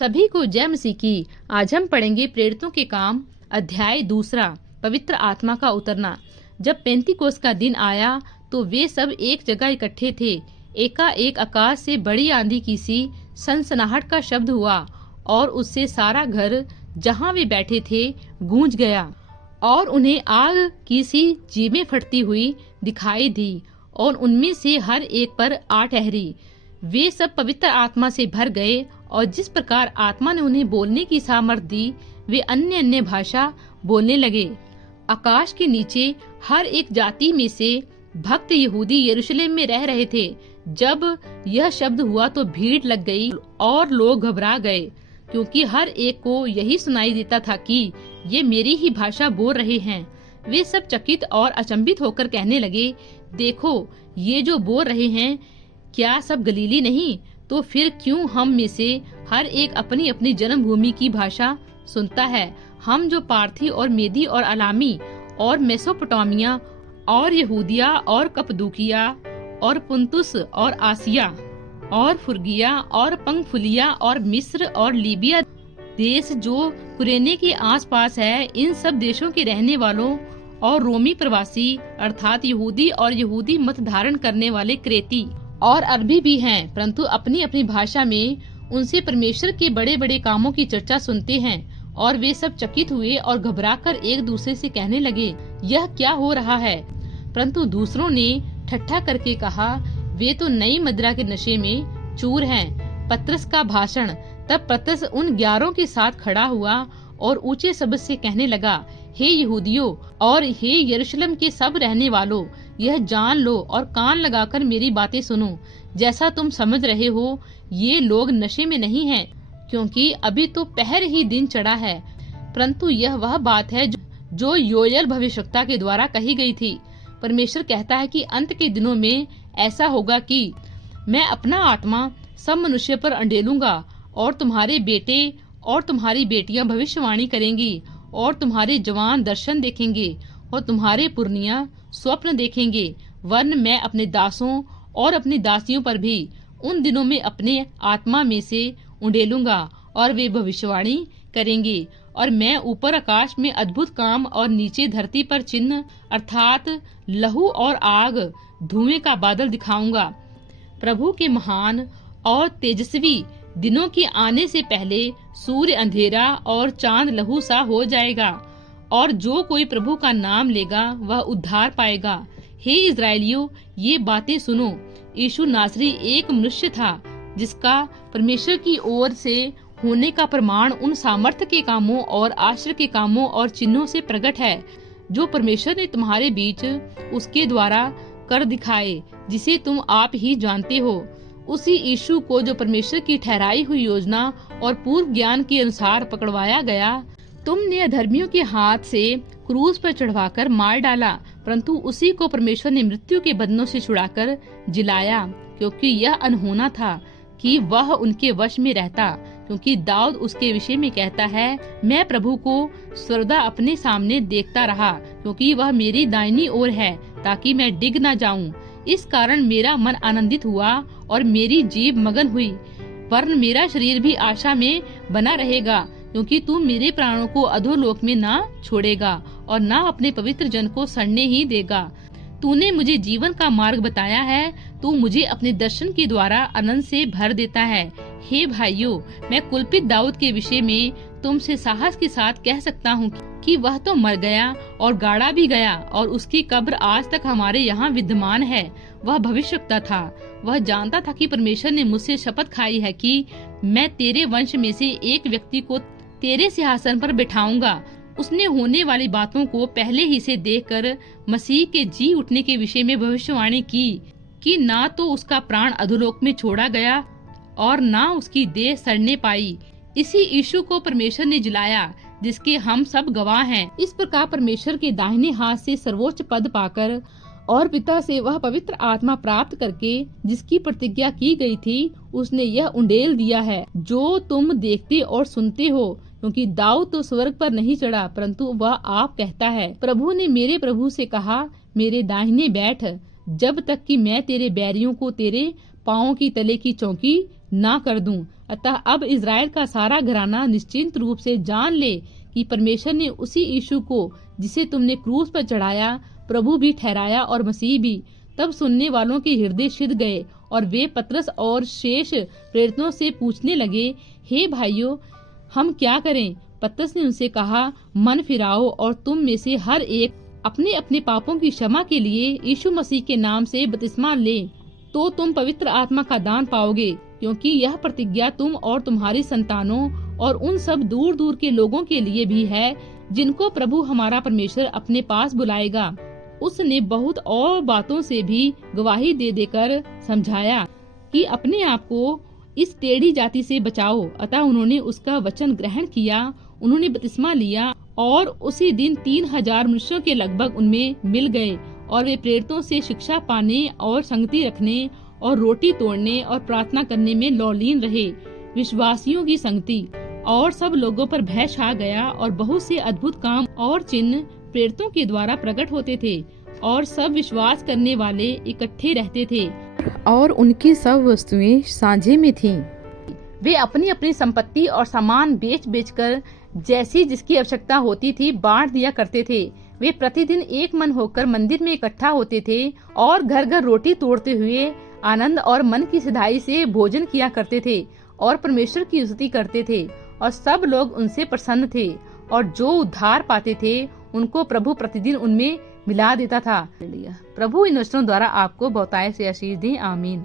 सभी को जय मसीह की। आज हम पढ़ेंगे प्रेरितों के काम अध्याय 2, पवित्र आत्मा का उतरना। जब पेंतीकोस्त का दिन आया तो वे सब एक जगह इकट्ठे थे। एकाएक आकाश से बड़ी आंधी की सी सनसनाहट का शब्द हुआ और उससे सारा घर जहाँ वे बैठे थे गूंज गया और उन्हें आग की सी जीभें फटती हुई दिखाई दी और उनमें से हर एक पर आ ठहरी। वे सब पवित्र आत्मा से भर गए और जिस प्रकार आत्मा ने उन्हें बोलने की सामर्थ दी वे अन्य अन्य भाषा बोलने लगे। आकाश के नीचे हर एक जाति में से भक्त यहूदी यरूशलेम में रह रहे थे। जब यह शब्द हुआ तो भीड़ लग गई और लोग घबरा गए, क्योंकि हर एक को यही सुनाई देता था कि ये मेरी ही भाषा बोल रहे हैं। वे सब चकित और अचंभित होकर कहने लगे, देखो ये जो बोल रहे हैं क्या सब गलीली नहीं? तो फिर क्यों हम में से हर एक अपनी अपनी जन्मभूमि की भाषा सुनता है? हम जो पार्थी और मेदी और अलामी और मेसोपोटामिया और यहूदिया और कपदूकिया और पुंतुस और आसिया और फुर्गिया और पंगफुलिया और मिस्र और लीबिया देश जो कुरेने के आसपास है, इन सब देशों के रहने वालों और रोमी प्रवासी अर्थात यहूदी और यहूदी मत धारण करने वाले क्रेती और अरबी भी हैं, परंतु अपनी अपनी भाषा में उनसे परमेश्वर के बड़े बड़े कामों की चर्चा सुनते हैं। और वे सब चकित हुए और घबराकर एक दूसरे से कहने लगे, यह क्या हो रहा है? परंतु दूसरों ने ठट्ठा करके कहा, वे तो नई मदिरा के नशे में चूर हैं। पतरस का भाषण। तब पतरस उन 11 के साथ खड़ा हुआ और ऊंचे शब्द से कहने लगा, हे यहूदियों और हे यरूशलेम के सब रहने वालों, यह जान लो और कान लगाकर मेरी बातें सुनो। जैसा तुम समझ रहे हो ये लोग नशे में नहीं हैं, क्योंकि अभी तो पहर ही दिन चढ़ा है, परंतु यह वह बात है जो योएल भविष्यवक्ता के द्वारा कही गई थी। परमेश्वर कहता है कि अंत के दिनों में ऐसा होगा कि मैं अपना आत्मा सब मनुष्य पर अंडेलूंगा और तुम्हारे बेटे और तुम्हारी बेटियां भविष्यवाणी करेंगी और तुम्हारे जवान दर्शन देखेंगे और तुम्हारे पुरनिया स्वप्न देखेंगे। वरन मैं अपने दासों और अपनी दासियों पर भी उन दिनों में अपने आत्मा में से उंडेलूंगा और वे भविष्यवाणी करेंगे। और मैं ऊपर आकाश में अद्भुत काम और नीचे धरती पर चिन्ह अर्थात लहू और आग धुएं का बादल दिखाऊंगा। प्रभु के महान और तेजस्वी दिनों के आने से पहले सूर्य अंधेरा और चांद लहू सा हो जाएगा और जो कोई प्रभु का नाम लेगा वह उद्धार पाएगा। हे इज़राइलियों, ये बातें सुनो। यीशु नासरी एक मनुष्य था जिसका परमेश्वर की ओर से होने का प्रमाण उन सामर्थ्य के कामों और आश्चर्य के कामों और चिन्हों से प्रकट है, जो परमेश्वर ने तुम्हारे बीच उसके द्वारा कर दिखाए, जिसे तुम आप ही जानते हो। उसी यीशु को जो परमेश्वर की ठहराई हुई योजना और पूर्व ज्ञान के अनुसार पकड़वाया गया, तुमने अधर्मियों के हाथ से क्रूस पर चढ़वाकर मार डाला, परंतु उसी को परमेश्वर ने मृत्यु के बंधनों से छुड़ाकर जिलाया, क्योंकि यह अनहोना था कि वह उनके वश में रहता। क्योंकि दाऊद उसके विषय में कहता है, मैं प्रभु को सर्वदा अपने सामने देखता रहा, क्योंकि वह मेरी दाहिनी ओर है, ताकि मैं डिग न जाऊं। इस कारण मेरा मन आनंदित हुआ और मेरी जीभ मगन हुई, वरन मेरा शरीर भी आशा में बना रहेगा, क्योंकि तू मेरे प्राणों को अधोलोक में ना छोड़ेगा और ना अपने पवित्र जन को सड़ने ही देगा। तूने मुझे जीवन का मार्ग बताया है, तू मुझे अपने दर्शन के द्वारा आनंद से भर देता है। हे भाइयों, मैं कुलपित दाऊद के विषय में तुमसे साहस के साथ कह सकता हूँ कि वह तो मर गया और गाड़ा भी गया और उसकी कब्र आज तक हमारे यहाँ विद्यमान है। वह भविष्यवक्ता था। वह जानता था कि परमेश्वर ने मुझसे शपथ खाई है कि मैं तेरे वंश में से एक व्यक्ति को तेरे सिंहासन पर बिठाऊंगा। उसने होने वाली बातों को पहले ही से देखकर मसीह के जी उठने के विषय में भविष्यवाणी की कि ना तो उसका प्राण अधोलोक में छोड़ा गया और ना उसकी देह सड़ने पाई। इसी यीशु को परमेश्वर ने जिलाया, जिसके हम सब गवाह हैं। इस प्रकार परमेश्वर के दाहिने हाथ से सर्वोच्च पद पाकर और पिता से वह पवित्र आत्मा प्राप्त करके जिसकी प्रतिज्ञा की गई थी, उसने यह उंडेल दिया है जो तुम देखते और सुनते हो। क्योंकि दाऊद तो स्वर्ग पर नहीं चढ़ा, परंतु वह आप कहता है, प्रभु ने मेरे प्रभु से कहा, मेरे दाहिने बैठ, जब तक कि मैं तेरे बैरियों को तेरे पाँवों की तले की चौकी ना कर दूं। अतः अब इज़राइल का सारा घराना निश्चिंत रूप से जान ले कि परमेश्वर ने उसी यीशु को जिसे तुमने क्रूस पर चढ़ाया प्रभु भी ठहराया और मसीह भी। तब सुनने वालों के हृदय सिध गए और वे पतरस और शेष प्रेरितों से पूछने लगे, हे भाइयों, हम क्या करें? पतरस ने उनसे कहा, मन फिराओ और तुम में से हर एक अपने अपने पापों की क्षमा के लिए यीशु मसीह के नाम से बपतिस्मा ले, तो तुम पवित्र आत्मा का दान पाओगे, क्योंकि यह प्रतिज्ञा तुम और तुम्हारी संतानों और उन सब दूर दूर के लोगों के लिए भी है जिनको प्रभु हमारा परमेश्वर अपने पास बुलाएगा। उसने बहुत और बातों से भी गवाही दे देकर समझाया कि अपने आप को इस टेढ़ी जाति से बचाओ। अतः उन्होंने उसका वचन ग्रहण किया, उन्होंने बपतिस्मा लिया और उसी दिन 3000 मनुष्यों के लगभग उनमें मिल गए और वे प्रेरितों से शिक्षा पाने और संगति रखने और रोटी तोड़ने और प्रार्थना करने में लौलीन रहे। विश्वासियों की संगति और सब लोगों पर भय छा गया और बहुत से अद्भुत काम और चिन्ह प्रेरितों के द्वारा प्रकट होते थे और सब विश्वास करने वाले इकट्ठे रहते थे और उनकी सब वस्तुएं साझे में थीं। वे अपनी अपनी संपत्ति और सामान बेच बेचकर जैसी जिसकी आवश्यकता होती थी बांट दिया करते थे। वे प्रतिदिन एक मन होकर मंदिर में इकट्ठा होते थे और घर घर रोटी तोड़ते हुए आनंद और मन की सिधाई से भोजन किया करते थे और परमेश्वर की स्तुति करते थे और सब लोग उनसे प्रसन्न थे और जो उद्धार पाते थे उनको प्रभु प्रतिदिन उनमें मिला देता था। प्रभु इन वचनों द्वारा आपको बहुतायत से आशीष दे। आमीन।